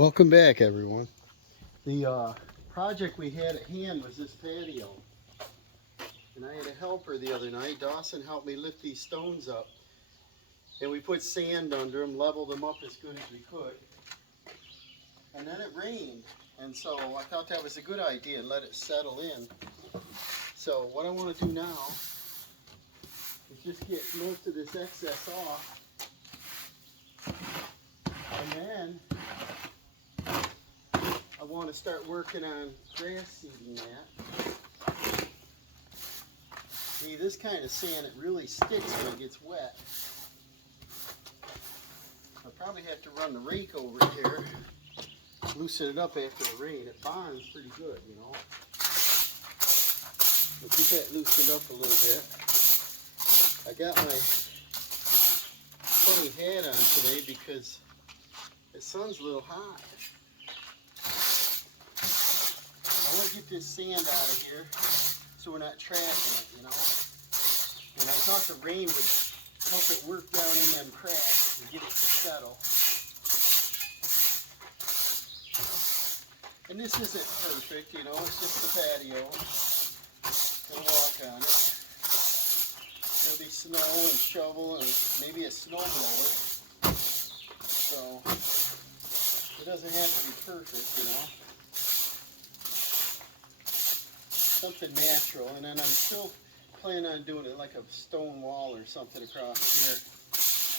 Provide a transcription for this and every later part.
Welcome back, everyone. The project we had at hand was this patio. And I had a helper the other night. Dawson helped me lift these stones up. And we put sand under them, leveled them up as good as we could. And then it rained. And so I thought that was a good idea and let it settle in. So what I want to do now is just get most of this excess off. And then I want to start working on grass seeding that. See, this kind of sand, it really sticks when it gets wet. I'll probably have to run the rake over it here, loosen it up after the rain. It bonds pretty good, you know. I'll keep that loosened up a little bit. I got my funny hat on today because the sun's a little hot. I want to get this sand out of here so we're not trashing it, you know. And I thought the rain would help it work down in them cracks and get it to settle. And this isn't perfect, you know, it's just the patio. Gonna walk on it. There'll be snow and shovel and maybe a snow blower. So it doesn't have to be perfect, you know. Something natural, and then I'm still planning on doing it like a stone wall or something across here.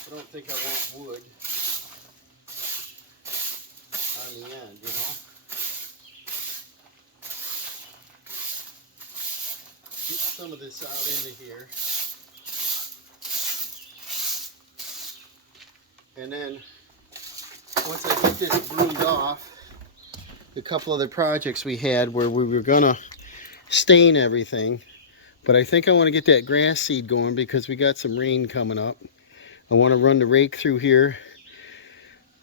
I don't think I want wood on the end, you know. Get some of this out into here. And then once I get this broomed off, a couple other projects we had where we were gonna stain everything, but I think I want to get that grass seed going because we got some rain coming up. I want to run the rake through here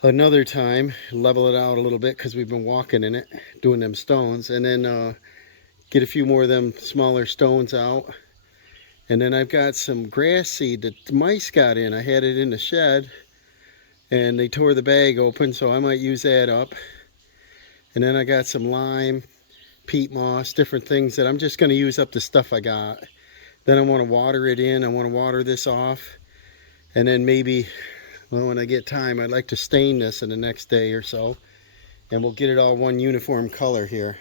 another time, level it out a little bit because we've been walking in it, doing them stones, and then get a few more of them smaller stones out. And then I've got some grass seed that the mice got in. I had it in the shed and they tore the bag open, so I might use that up. And then I got some lime, peat moss, different things that I'm just going to use up the stuff I got. Then I want to water it in. I want to water this off. And then maybe, well, when I get time, I'd like to stain this in the next day or so. And we'll get it all one uniform color here.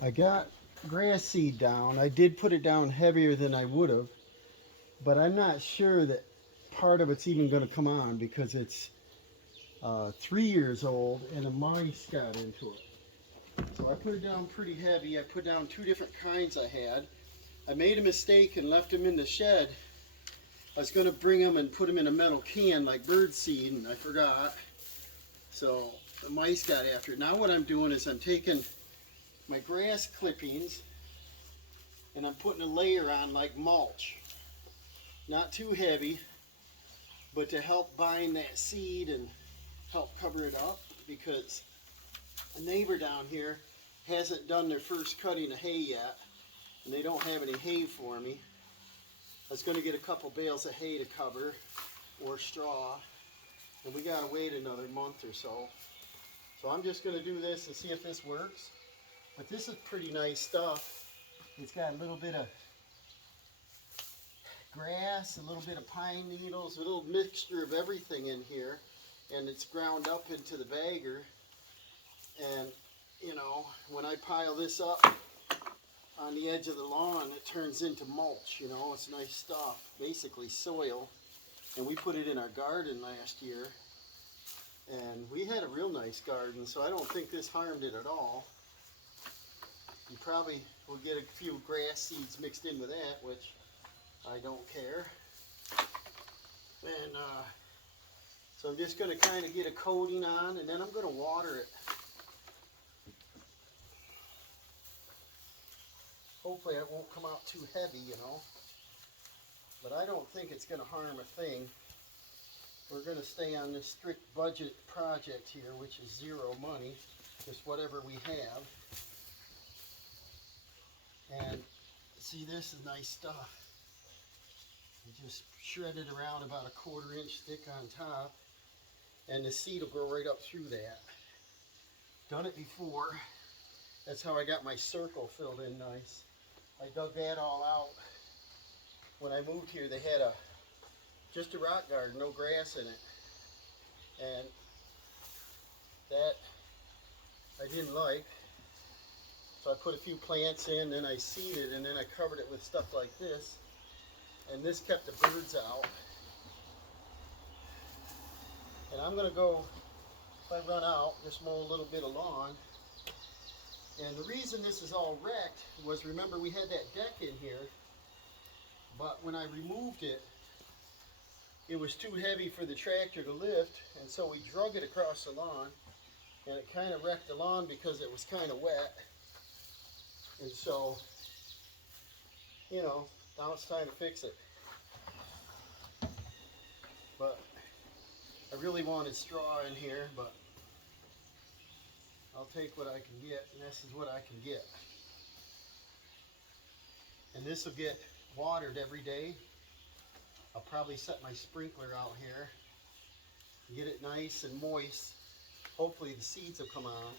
I got grass seed down. I did put it down heavier than I would have, but I'm not sure that part of it's even going to come on because it's 3 years old and a mice got into it. So I put it down pretty heavy. I put down 2 different kinds I had. I made a mistake and left them in the shed. I was going to bring them and put them in a metal can like bird seed, and I forgot. So the mice got after it. Now what I'm doing is I'm taking my grass clippings and I'm putting a layer on like mulch. Not too heavy, but to help bind that seed and help cover it up, because a neighbor down here hasn't done their first cutting of hay yet and they don't have any hay for me. I was going to get a couple bales of hay to cover or straw, and we got to wait another month or so. So I'm just going to do this and see if this works. But this is pretty nice stuff. It's got a little bit of grass, a little bit of pine needles, a little mixture of everything in here. And it's ground up into the bagger. And, you know, when I pile this up on the edge of the lawn, it turns into mulch, you know. It's nice stuff, basically soil. And we put it in our garden last year. And we had a real nice garden, so I don't think this harmed it at all. You probably will get a few grass seeds mixed in with that, which I don't care. And so I'm just going to kind of get a coating on, and then I'm going to water it. Hopefully it won't come out too heavy, you know. But I don't think it's going to harm a thing. We're going to stay on this strict budget project here, which is zero money, just whatever we have. And see, this is nice stuff. I just shredded around about a 1/4 inch thick on top, and the seed will go right up through that. Done it before. That's how I got my circle filled in nice. I dug that all out. When I moved here, they had just a rock garden, no grass in it. And that I didn't like. So I put a few plants in, then I seeded, and then I covered it with stuff like this. And this kept the birds out. And I'm going to go, if I run out, just mow a little bit of lawn. And the reason this is all wrecked was, remember, we had that deck in here, but when I removed it, it was too heavy for the tractor to lift, and so we drug it across the lawn, and it kind of wrecked the lawn because it was kind of wet. And so, you know, now it's time to fix it. But I really wanted straw in here, but I'll take what I can get, and this is what I can get. And this will get watered every day. I'll probably set my sprinkler out here, get it nice and moist. Hopefully the seeds will come on.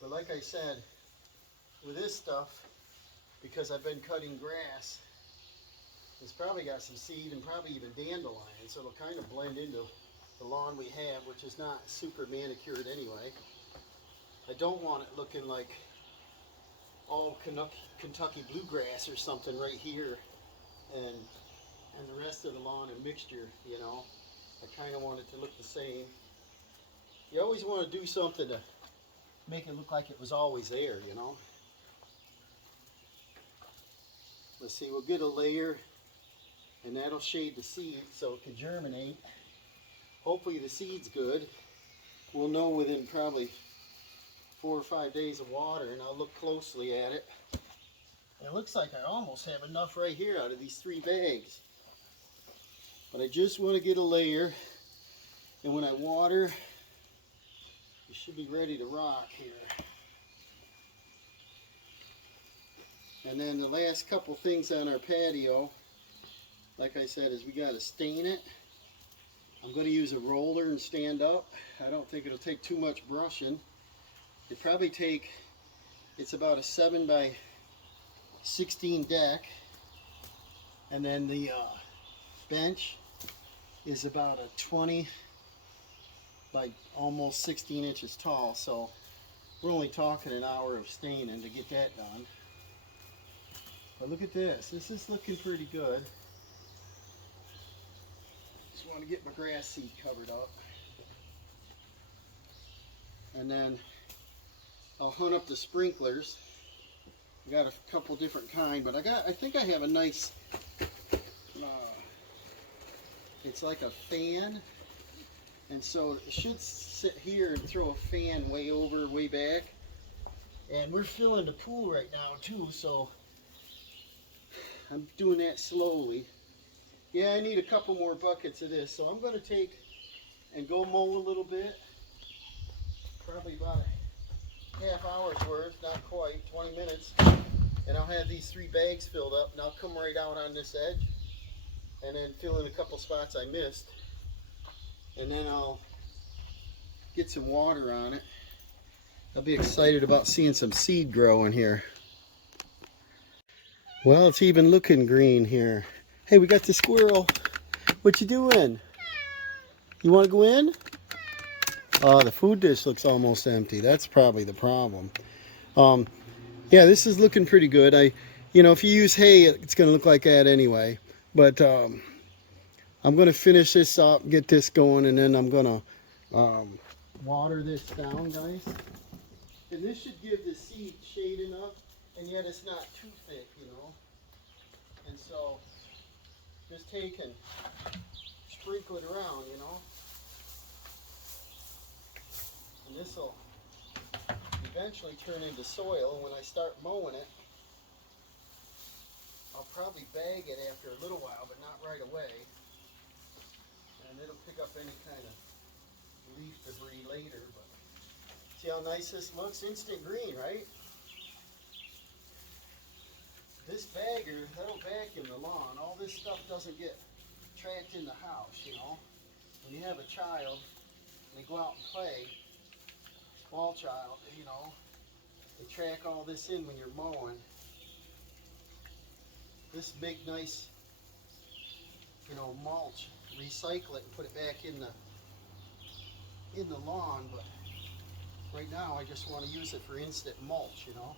But like I said, with this stuff, because I've been cutting grass, it's probably got some seed and probably even dandelion, so it'll kind of blend into the lawn we have, which is not super manicured anyway. I don't want it looking like all Kentucky bluegrass or something right here, and the rest of the lawn a mixture, you know. I kind of want it to look the same. You always want to do something to make it look like it was always there, you know. Let's see, we'll get a layer, and that'll shade the seed so it can germinate. Hopefully the seed's good. We'll know within probably 4 or 5 days of water, and I'll look closely at it. And it looks like I almost have enough right here out of these 3 bags. But I just want to get a layer, and when I water, it should be ready to rock here. And then the last couple things on our patio, like I said, is we got to stain it. I'm going to use a roller and stand up. I don't think it'll take too much brushing. It probably take, it's about a 7 by 16 deck, and then the bench is about a 20 by almost 16 inches tall, so we're only talking an hour of staining to get that done. But look at this. This is looking pretty good. Just want to get my grass seed covered up. And then I'll hunt up the sprinklers. I got a couple different kind, but I think I have a nice, it's like a fan, and so it should sit here and throw a fan way over, way back. And we're filling the pool right now too, so I'm doing that slowly. Yeah, I need a couple more buckets of this, so I'm going to take and go mow a little bit, probably about a half hour's worth, not quite, 20 minutes, and I'll have these 3 bags filled up, and I'll come right out on this edge and then fill in a couple spots I missed, and then I'll get some water on it. I'll be excited about seeing some seed grow in here. Well, it's even looking green here. Hey, we got the squirrel. What you doing? You want to go in? Oh, the food dish looks almost empty. That's probably the problem. Yeah, this is looking pretty good. You know, if you use hay, it's going to look like that anyway. But I'm going to finish this up, get this going, and then I'm going to water this down, guys. And this should give the seed shade enough, and yet it's not too thick, you know. And so just take and sprinkle it around, you know. And this will eventually turn into soil. When I start mowing it, I'll probably bag it after a little while, but not right away. And it'll pick up any kind of leaf debris later. But see how nice this looks? Instant green, right? This bagger, that'll vacuum the lawn. All this stuff doesn't get tracked in the house, you know. When you have a child and they go out and play, small child, you know, they track all this in when you're mowing. This big nice, you know, mulch, recycle it and put it back in the lawn, but right now I just want to use it for instant mulch, you know.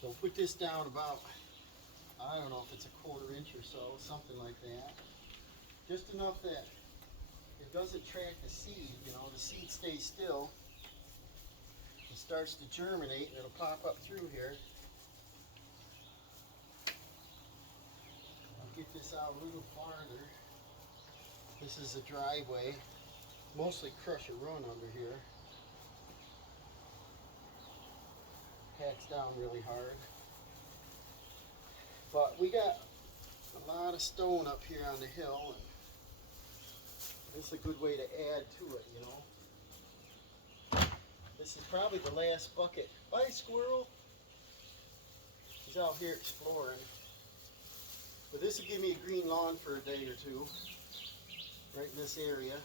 So put this down about, I don't know if it's a 1/4 inch or so, something like that. Just enough that it doesn't track the seed, you know, the seed stays still. It starts to germinate and it'll pop up through here. I'll get this out a little farther. This is a driveway, mostly crush and run under here. Packs down really hard. But we got a lot of stone up here on the hill, and it's a good way to add to it, you know. This is probably the last bucket. Bye, Squirrel. He's out here exploring. But this will give me a green lawn for a day or two, right in this area.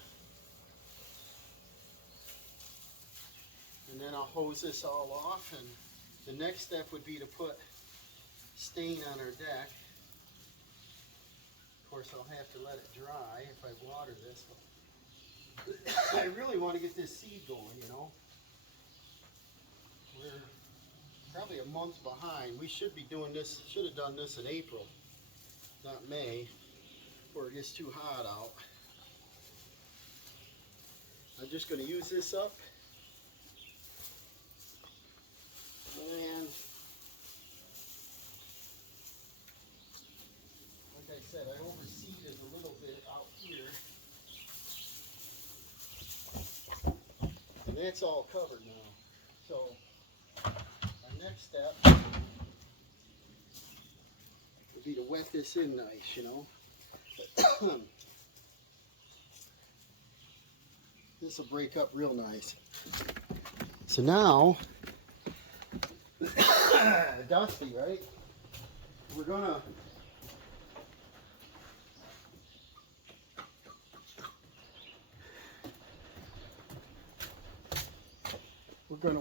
And then I'll hose this all off, and the next step would be to put stain on our deck. Of course, I'll have to let it dry if I water this. I really want to get this seed going, you know. We're probably a month behind. We should be doing this, should have done this in April, not May, before it gets too hot out. I'm just going to use this up. And like I said, I overseeded a little bit out here. And that's all covered now. So our next step would be to wet this in nice, you know. This will break up real nice. So now, dusty, right? We're gonna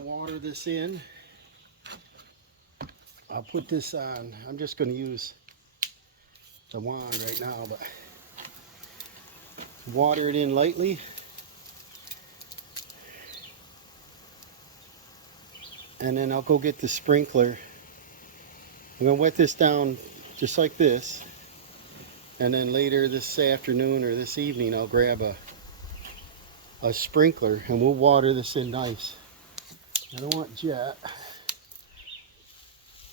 water this in. I'll put this on. I'm just gonna use the wand right now, but water it in lightly. And then I'll go get the sprinkler. I'm going to wet this down just like this. And then later this afternoon or this evening I'll grab a sprinkler and we'll water this in nice. I don't want jet,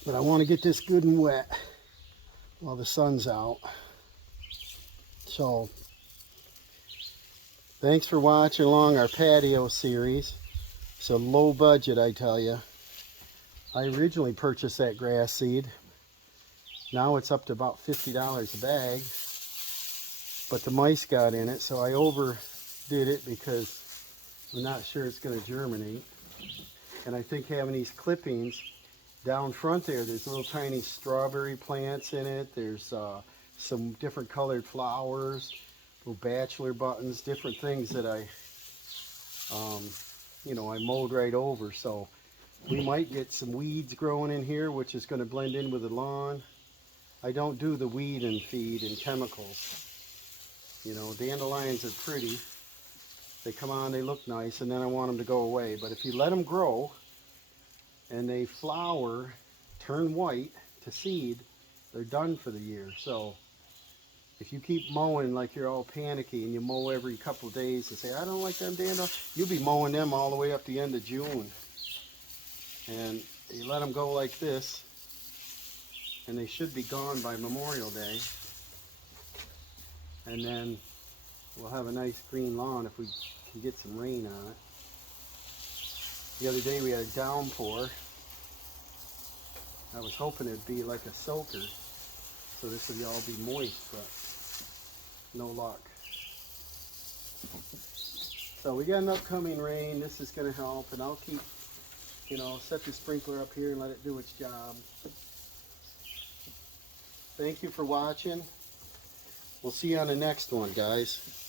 but I want to get this good and wet while the sun's out. So thanks for watching along our patio series. It's a low budget, I tell you. I originally purchased that grass seed. Now it's up to about $50 a bag. But the mice got in it, so I overdid it because I'm not sure it's going to germinate. And I think having these clippings down front there's little tiny strawberry plants in it. There's some different colored flowers, little bachelor buttons, different things that I mowed right over. So we might get some weeds growing in here, which is going to blend in with the lawn. I don't do the weed and feed and chemicals. You know, dandelions are pretty. They come on, they look nice, and then I want them to go away. But if you let them grow and they flower, turn white to seed, they're done for the year. So if you keep mowing like you're all panicky and you mow every couple of days and say, I don't like them dandelions, you'll be mowing them all the way up the end of June. And You let them go like this, and they should be gone by Memorial Day. And then we'll have a nice green lawn if we can get some rain on it. The other day we had a downpour. I was hoping it'd be like a soaker, so this would all be moist, but no luck. So we got an upcoming rain. This is going to help, and I'll keep, set the sprinkler up here and let it do its job. Thank you for watching. We'll see you on the next one, guys.